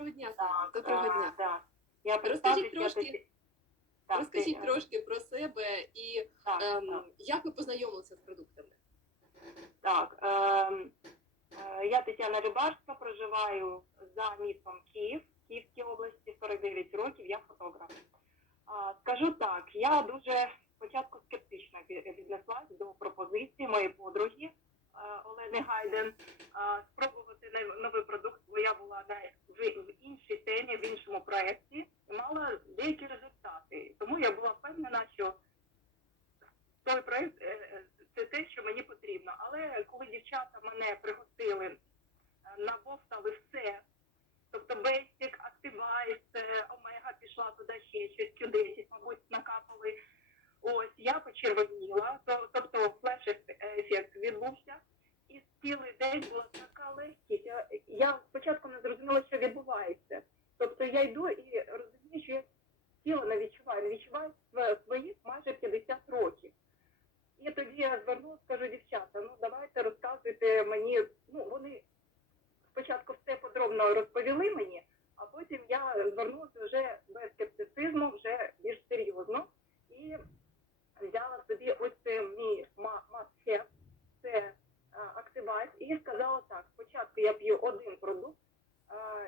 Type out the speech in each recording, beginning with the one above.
Доброго дня. Так, Доброго дня. Да. Я Розкажіть я трошки- Так, Розкажіть ти- трошки про себе і Так, ем, так. як ви познайомилися з продуктами? Так, ем, е, я Тетяна Рибарська, проживаю за містом Київ, Київській області, 49 років, я фотограф. А, Скажу так, я дуже спочатку скептично ві- віднеслась до пропозиції моєї подруги Олени Гайден е, спробувати новий продукт, бо я була на в, іншій темі, в іншому проєкті і мала деякі результати. Тому я була впевнена, що той проєкт е, е, це те, що мені потрібно. Але коли дівчата мене пригостили е, на постави все, тобто Basic, Activize, е, Омега пішла туди ще щось Q10, мабуть, накапали. Ось я почервоніла, то, тобто флеш-ефект відбувся, і цілий день була така легкість. Я, я спочатку не зрозуміла, що відбувається. Тобто я йду і розумію, що я тіло не відчуваю, не відчуваю св- своїх майже 50 років. І тоді я звернулася, кажу, дівчата, ну давайте розказуйте мені. Ну вони спочатку все подробно розповіли мені, а потім я звернулася вже без скептицизму, вже більш серйозно. І взяла собі ось це мій ма- must-have, це Activise, і сказала так: спочатку я п'ю один продукт,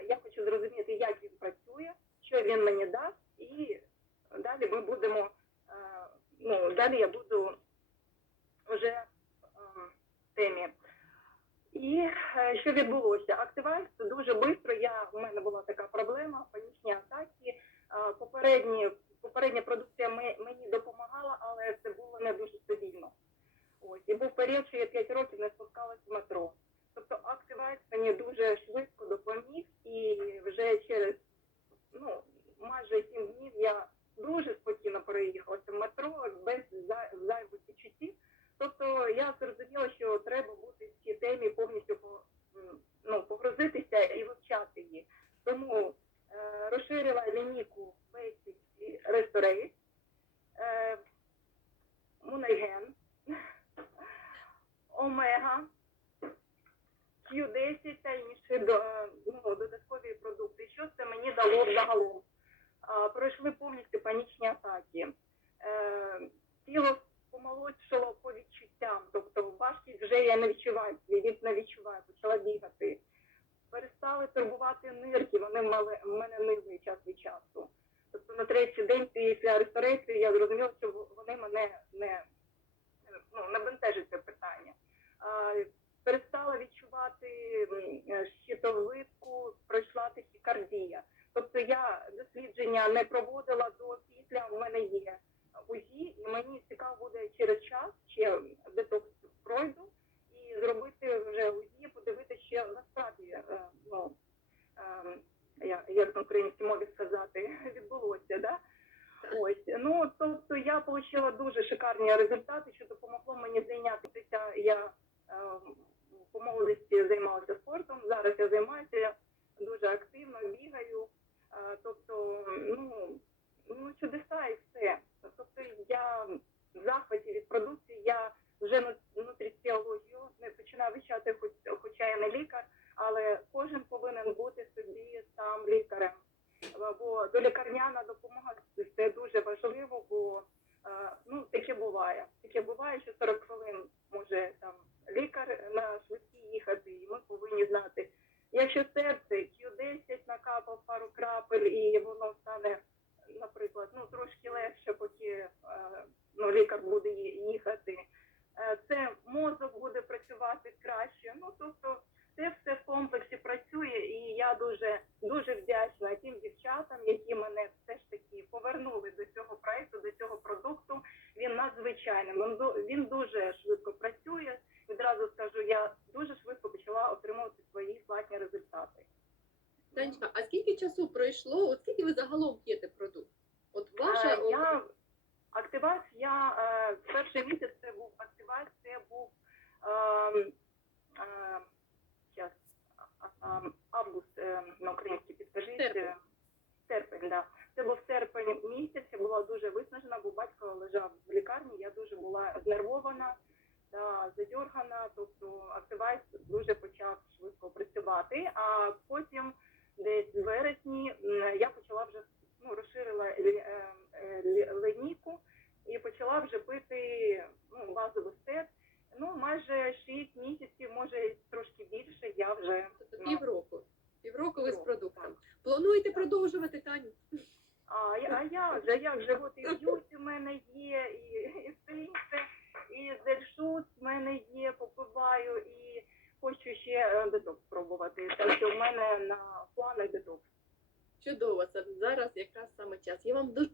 я хочу зрозуміти, як він працює, що він мені дасть, і далі ми будемо, ну, далі я буду вже ем, в темі. І е, що відбулося? Активація дуже швидко. Я у мене була така проблема, панічні атаки. Е, Попередні попередня продукція ми- мені допомагала, але це було не дуже стабільно. Ось і був період, що я 5 років не спускалась в метро. Тобто Активайс мені дуже швидко допоміг, і вже через ну майже 7 днів я дуже спокійно переїхалася в метро без за- зайвих відчуттів. Тобто я зрозуміла, що треба бути в цій темі повністю по- м, ну, погрузитися і вивчати її. Тому е, розширила лінійку Basic і Restorate, е, Мунайген, Омега, Q10 та інші ну, додаткові продукти. Що це мені дало загалом? А, Пройшли повністю панічні атаки. Е, Тіло помолодшало по відчуттям, тобто важкість вже я не відчуваю, від не відчуваю, почала бігати. Перестали турбувати нирки, вони мали мене нили час від часу. Тобто на третій день після реставрації я зрозуміла, що вони мене не, ну, не бентежить це питання. А, перестала відчувати е, щитовидку, пройшла тахікардія. Тобто я дослідження не проводила до після, у мене є УЗІ, і мені цікаво буде через час ще детокс пройду і зробити вже УЗІ, подивитися, що насправді е, ну, е, я- як на українській мові сказати, відбулося, да? Ось, ну тобто я отримала дуже шикарні результати, що допомогло мені зайнятися. Я е, по молодості займалася спортом. Зараз я займаюся дуже активно, бігаю. Е, тобто, ну, ну чудеса все. Тобто я в захваті від продукції, я вже ну- нутриціологію не починаю вивчати, хоч, хоча я не лікар, але кожен повинен бути собі сам лікарем. Е, Бо долікарняна допомога це дуже важливо, бо е, ну таке буває. Таке буває, що 40 хвилин може там лікар на швидкій їхати, і ми повинні знати, якщо серце Q10 накапав пару крапель, і воно стане, наприклад, ну трошки легше, поки е, ну, лікар буде їхати. Е, Це мозок буде працювати краще. Ну тобто це все в комплексі працює, і я дуже дуже вдячна тим дівчатам, які мене Він він дуже швидко працює. Відразу скажу, я дуже швидко почала отримувати свої платні результати. Танечка, а скільки часу пройшло? От скільки ви загалом п'єте продукт? От ваша Е, я активація е, перший місяць це був активація це був Е, е, щас, а- а- август е, на українській підкажіть. Серпень. Е, Серпень, да. Це був серпень місяць, я була дуже виснажена, бо батько лежав в лікарні, я дуже була знервована, да, задьоргана, тобто активайс дуже почав швидко працювати, а потім десь в вересні я почала вже ну, розширила е, е, лі- линійку і почала вже пити ну, базовий сет. Ну, майже 6 місяців, може трошки більше, я вже Тобто півроку. Півроку ви з продуктом. Плануєте продовжувати, Таню? А, я- а як же, як же, от і б'ють у мене є, і, і все інше, і зельшут в мене є, попиваю, і хочу ще е, детокс спробувати. Так що в мене на планах детокс. Чудово, це зараз якраз саме час. Я вам ду-